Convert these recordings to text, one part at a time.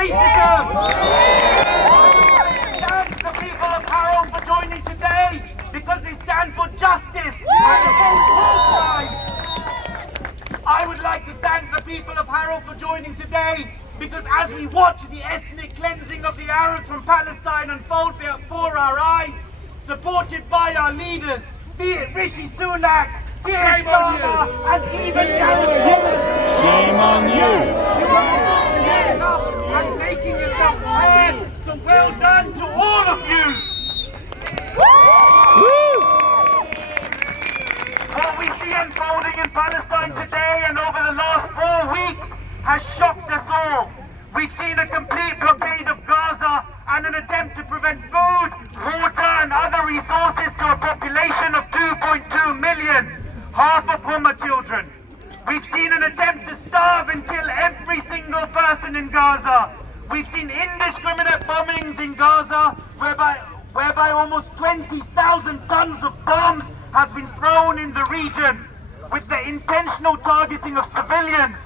racism! Thanks to the people of Harrow for joining today, because they stand for justice and against war crimes. I would like to thank the people of Harrow for joining today, because as we watch the ethnic cleansing of the Arabs from Palestine unfold before our eyes, supported by our leaders, be it Rishi Sunak, Keir Starmer, and even Gareth Thomas. Shame on you! And making yourself heard, so well done to all of you! What we see unfolding in Palestine today and over the last 4 weeks has shocked us all. We've seen a complete blockade of Gaza and an attempt to prevent food, water and other resources to a population of 2.2 million, half of whom are children. We've seen an attempt to starve and kill every single person in Gaza. We've seen indiscriminate bombings in Gaza whereby almost 20,000 tons of bombs have been thrown in the region with the intentional targeting of civilians.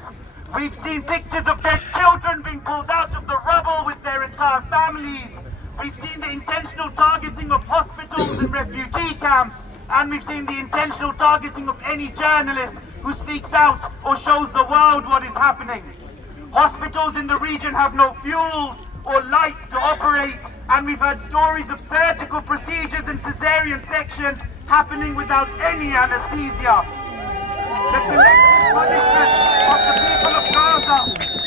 We've seen pictures of dead children being pulled out of the rubble with their entire families. We've seen the intentional targeting of hospitals and refugee camps. And we've seen the intentional targeting of any journalist who speaks out or shows the world what is happening. Hospitals in the region have no fuel or lights to operate, and we've heard stories of surgical procedures and cesarean sections happening without any anesthesia. The collective punishment of the people of Gaza,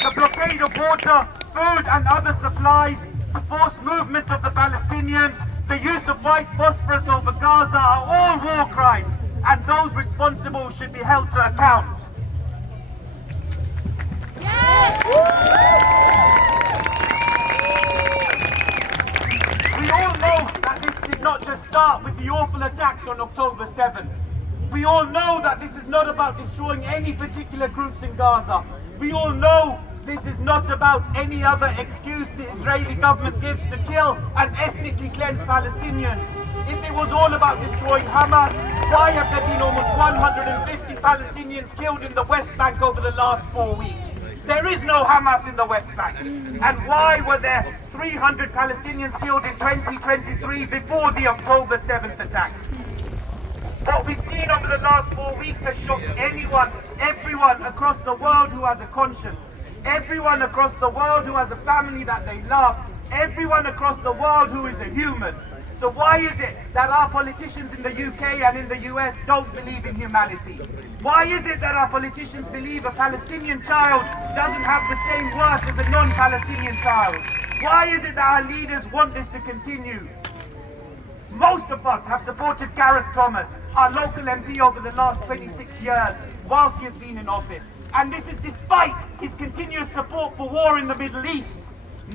the blockade of water, food and other supplies, the forced movement of the Palestinians, the use of white phosphorus over Gaza are all war crimes, and those responsible should be held to account. We all know that this did not just start with the awful attacks on October 7th. We all know that this is not about destroying any particular groups in Gaza. We all know this is not about any other excuse the Israeli government gives to kill and ethnically cleanse Palestinians. If it was all about destroying Hamas, why have there been almost 150 Palestinians killed in the West Bank over the last 4 weeks? There is no Hamas in the West Bank. And why were there 300 Palestinians killed in 2023 before the October 7th attacks? What we've seen over the last 4 weeks has shocked everyone across the world who has a conscience. Everyone across the world who has a family that they love. Everyone across the world who is a human. So why is it that our politicians in the UK and in the US don't believe in humanity? Why is it that our politicians believe a Palestinian child doesn't have the same worth as a non-Palestinian child? Why is it that our leaders want this to continue? Most of us have supported Gareth Thomas, our local MP, over the last 26 years whilst he has been in office. And this is despite his continuous support for war in the Middle East.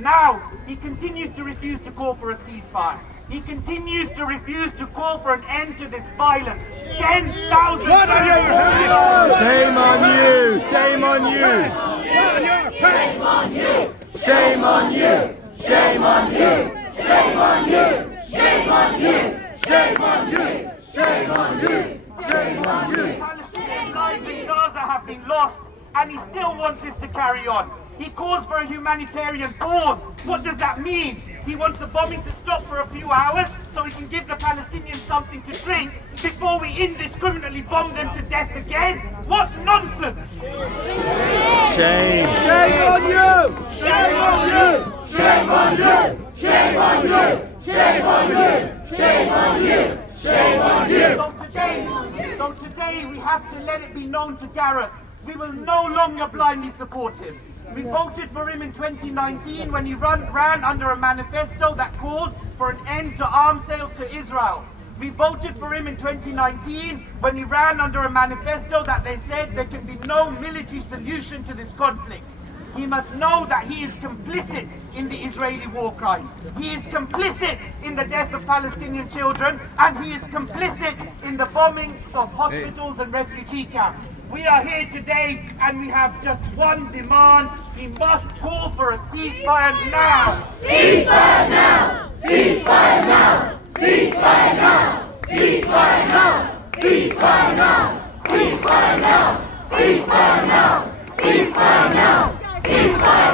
Now, he continues to refuse to call for a ceasefire. He continues to refuse to call for an end to this violence. 10,000 Shame on you! Shame on you! Shame on you! Shame on you! Shame on you! Shame on you! Shame on you! Shame on you! Shame on you! Shame on you! Palestinian lives in Gaza have been lost, and he still wants this to carry on. He calls for a humanitarian pause. What does that mean? He wants the bombing to stop for a few hours so he can give the Palestinians something to drink before we indiscriminately bomb them to death again? What nonsense! Shame! Shame on you! Shame on you! Shame on you! Shame on you! Shame on you! Shame on you! Shame on you! So today we have to let it be known to Gareth, we will no longer blindly support him. We voted for him in 2019 when he ran under a manifesto that called for an end to arms sales to Israel. We voted for him in 2019 when he ran under a manifesto that they said there can be no military solution to this conflict. He must know that he is complicit in the Israeli war crimes. He is complicit in the death of Palestinian children, and he is complicit in the bombings of hospitals and refugee camps. We are here today and we have just one demand. We must call for a ceasefire now. Ceasefire now! Ceasefire now! Ceasefire now! Ceasefire now! Ceasefire now! Ceasefire now! Ceasefire now! Ceasefire now! Ceasefire